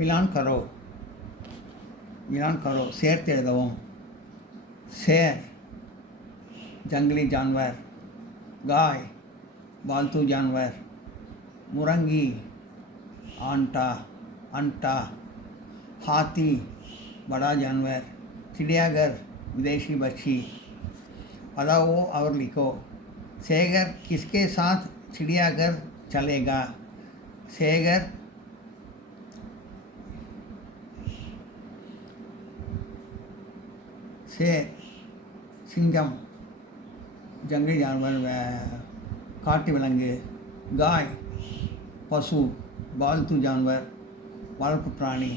मिलान करो சேர்த்து எழுதவும். शेर जंगली जानवर, गाय पालतू जानवर, मुरंगी अंटा, हाथी बड़ा जानवर, चिड़ियाघर विदेशी पक्षी. पढ़ो और लिखो. शेखर किसके साथ चिड़ियाघर चलेगा? शेखर शेर सिंघम जंगली जानवर काட்டு விலங்கு. गाय पशु पालतू जानवर வளர்ப்பு பிராணி.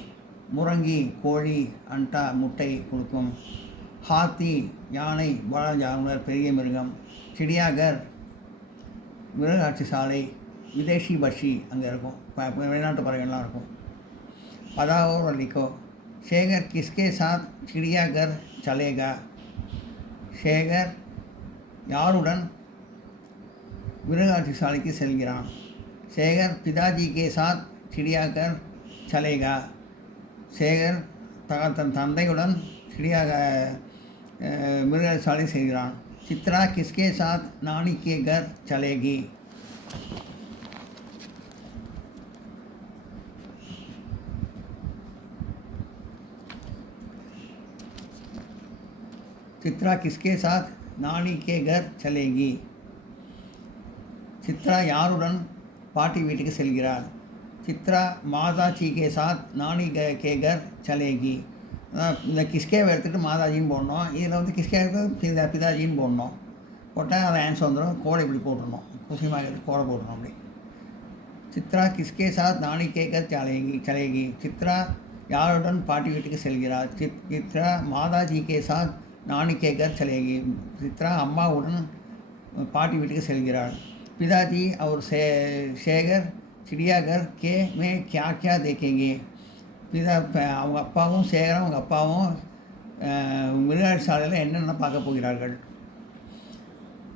முரங்கி கோழி अंडा முட்டை கொடுக்கும். हाथी யானை बड़ा जानवर பெரிய மிருகம். चिड़ियाघर மிருகாட்சி சாலை. விதேசி பட்சி அங்கே இருக்கும், வெளிநாட்டு பறவைகள்லாம் இருக்கும். पढ़ो और लिखो. शेखर किसके साथ चिड़ियाघर चलेगा? शेखर யாருடன் மிருகாட்சி சாலைக்கு செல்கிறான்? शेखर पिताजी के साथ चिड़ियाघर चलेगा. शेखर தன் தந்தையுடன் மிருகாட்சி சாலை செல்கிறான். चित्रा किसके साथ नानी के घर चलेगी? चित्रा किसके साथ नानी के घर चलेगी? चित्रा யாருடன் பாட்டி வீட்டுக்கு செல்கிறார்? चित्रा माताजी के साथ नानी के घर चलेगी. இந்த கிஸ்கேவை எடுத்துகிட்டு மாதாஜின்னு போடணும். இதில் வந்து கிஸ்கே பிதாஜின்னு போடணும். போட்டால் அதை ஆன்சர் வந்துடும். கோடை இப்படி போட்டுடணும், குசிமாக கோடை போட்டுடணும் அப்படி. चित्रा किसके साथ नानी के घर चलेगी. चित्रा யாருடன் பாட்டி வீட்டுக்கு செல்கிறார்? चित्रा माताजी के साथ नानी के घर चलेगी. चित्रा அம்மாவுடன் பாட்டி வீட்டுக்கு செல்கிறார். पिताजी और शेखर चिड़ियाघर के में क्या क्या देखेंगे? அவங்க அப்பாவும் சேகரும் அவங்க அப்பாவும் மிருகாட்சி சாலையில் என்னென்ன பார்க்க போகிறார்கள்?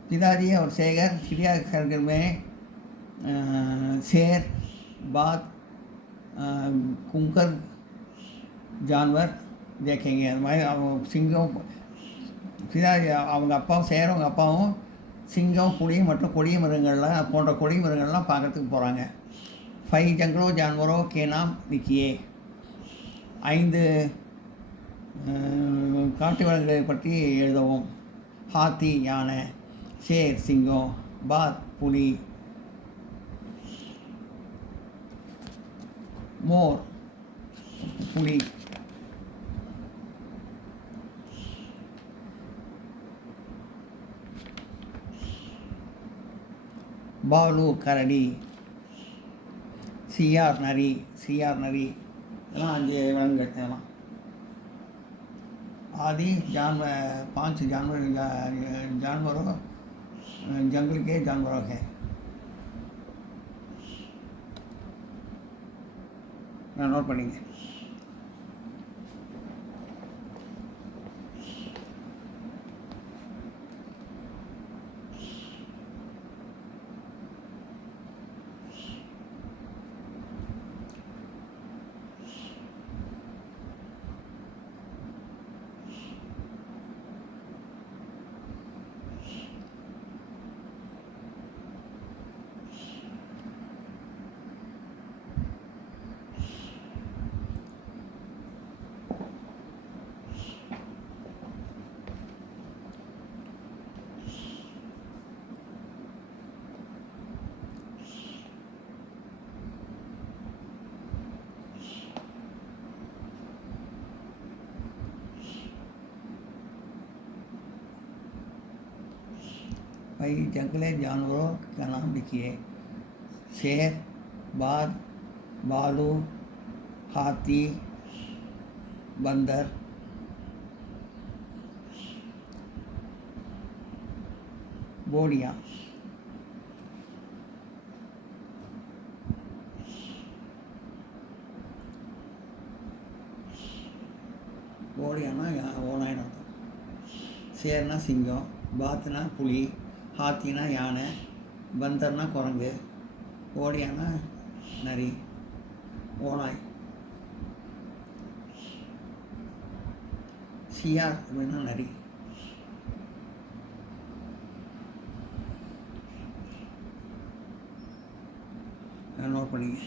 पिताजी और शेखर चिड़ियाघर में शेर बाघ कुंकर जानवर देखेंगे. அது மாதிரி சிங்கம் பிதாஜி அவங்க அப்பாவும் சேகரும் அவங்க அப்பாவும் சிங்கம் புலி மற்றும் கொடிய மிருகங்கள்லாம் போன்ற கொடிய மிருகங்கள்லாம் பார்க்கறதுக்கு போகிறாங்க. 5 जंगलों जानवरों के नाम लिखिए. 5 காட்டு விலங்குகளை பற்றி எழுதவும். हाथी யானை, शेर சிங்கம், बाघ புலி, मोर புலி, பாலு கரடி, சியார் நரி இதெல்லாம் 5 விலங்குகள். இதெல்லாம் आदि जानवर 5 जानवरों जंगल के जानवरों हैं. नोट पढ़ेंगे. भाई जंगली जानवरों का नाम लिखिए. शेर, बाघ, भालू, हाथी, बंदर, बोड़िया. बोड़ियाना ओनायन. शेरना सिंगम, बाघना पुली, हाथीना याனை, बंदरना குரங்கு, ஓடியானா நரி, ஓனாய். சிஆர் அப்படின்னா நரி. நோட் பண்ணிங்க.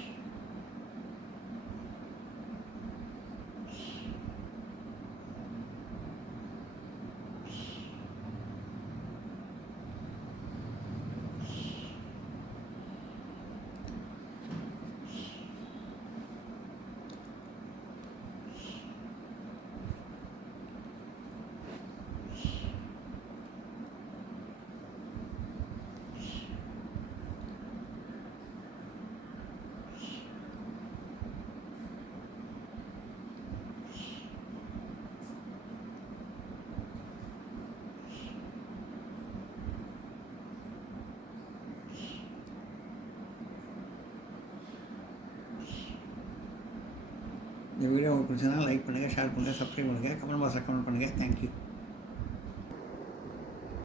இந்த வீடியோ உங்களுக்கு பிடிச்சதுனா லைக் பண்ணுங்கள், ஷேர் பண்ணுங்கள், சப்ஸ்கிரைப் பண்ணுங்கள், கமெண்ட் பாக்ஸில் கமெண்ட் பண்ணுங்கள். தேங்க்யூ.